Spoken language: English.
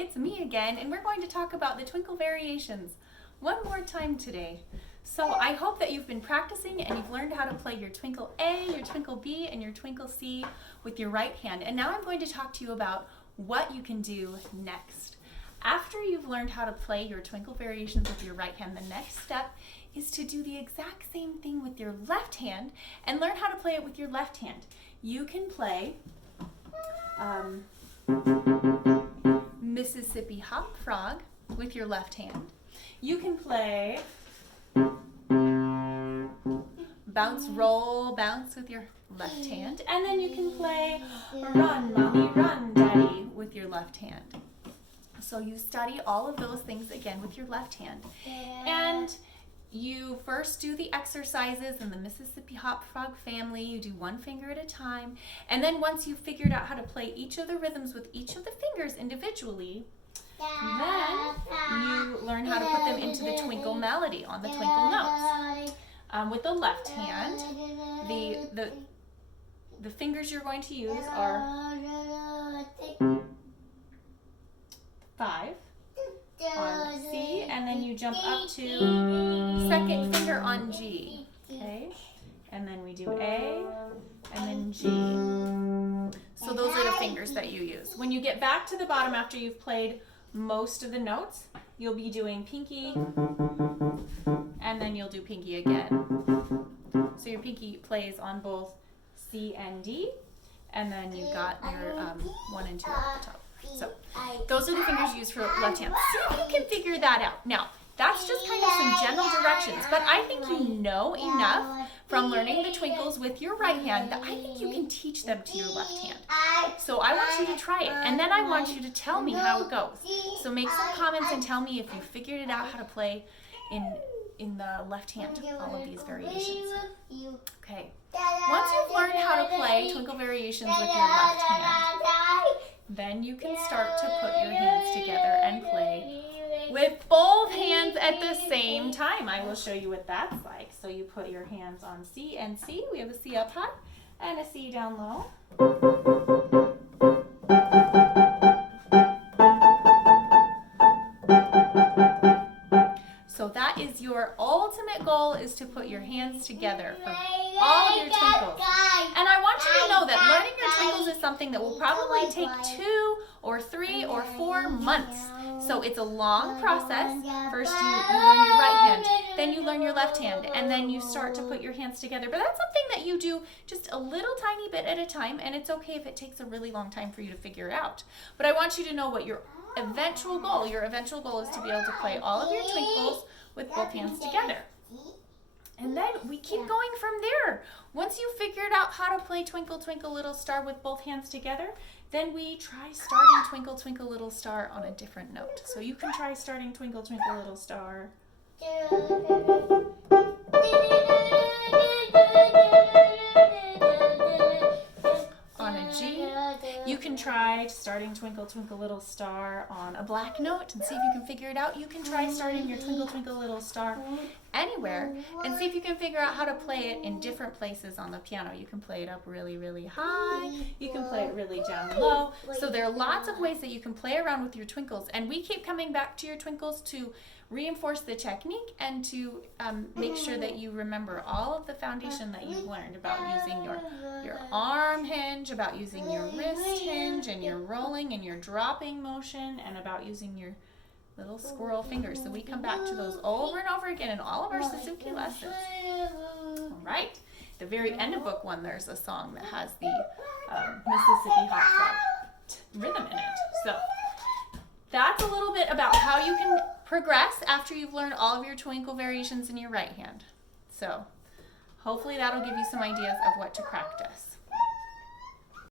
it's me again, and we're going to talk about the twinkle variations one more time today. So I hope that you've been practicing and you've learned how to play your twinkle A, your twinkle B, and your twinkle C with your right hand. And now I'm going to talk to you about what you can do next. After you've learned how to play your twinkle variations with your right hand, the next step is to do the exact same thing with your left hand and learn how to play it with your left hand. You can play Mississippi Hop Frog with your left hand. You can play Bounce, Roll, Bounce with your left hand. And then you can play Run, Mommy, Run, Daddy with your left hand. So you study all of those things again with your left hand. And you first do the exercises in the Mississippi Hop Frog family. You do one finger at a time. And then once you've figured out how to play each of the rhythms with each of the fingers individually, then you learn how to put them into the twinkle melody on the twinkle notes. With the left hand, the fingers you're going to use are 5 on C, and then you jump up to second finger on G, okay? And then we do A, and then G. So those are the fingers that you use. When you get back to the bottom after you've played most of the notes, you'll be doing pinky, and then you'll do pinky again. So your pinky plays on both C and D, and then you've got your 1 and 2 at the top. So those are the fingers you use for left hand. See if you can figure that out. Now, that's just kind of some general directions, but I think you know enough from learning the twinkles with your right hand that I think you can teach them to your left hand. So I want you to try it, and then I want you to tell me how it goes. So make some comments and tell me if you figured it out how to play in the left hand, all of these variations. Okay. Once you've learned how to play twinkle variations with your left hand, then you can start to put your hands together and play with both hands at the same time. I will show you what that's like. So you put your hands on C and C. We have a C up high and a C down low. So that is your ultimate goal, is to put your hands together for all of your twinkles. And I want you to know that learning your twinkles is something that will probably take 2 or 3 or 4 months. So it's a long process. First you learn your right hand, then you learn your left hand, and then you start to put your hands together. But that's something that you do just a little tiny bit at a time, and it's okay if it takes a really long time for you to figure it out. But I want you to know what your eventual goal is to be able to play all of your twinkles with both hands together. And then we keep going from there. Once you've figured out how to play Twinkle, Twinkle, Little Star with both hands together, then we try starting Twinkle, Twinkle, Little Star on a different note. So you can try starting Twinkle, Twinkle, Little Star on a G. You can try starting Twinkle, Twinkle, Little Star on a black note and see if you can figure it out. You can try starting your Twinkle, Twinkle, Little Star anywhere and see if you can figure out how to play it in different places on the piano. You can play it up really, really high. You can play it really down low. So there are lots of ways that you can play around with your twinkles, and we keep coming back to your twinkles to reinforce the technique and to make sure that you remember all of the foundation that you've learned about using your arm hinge, about using your wrist hinge, and your rolling and your dropping motion, and about using your little squirrel fingers. So we come back to those over and over again in all of our Suzuki lessons. All right. At the very end of book 1, there's a song that has the Mississippi Hop Frog rhythm in it. So that's a little bit about how you can progress after you've learned all of your twinkle variations in your right hand. So hopefully that'll give you some ideas of what to practice.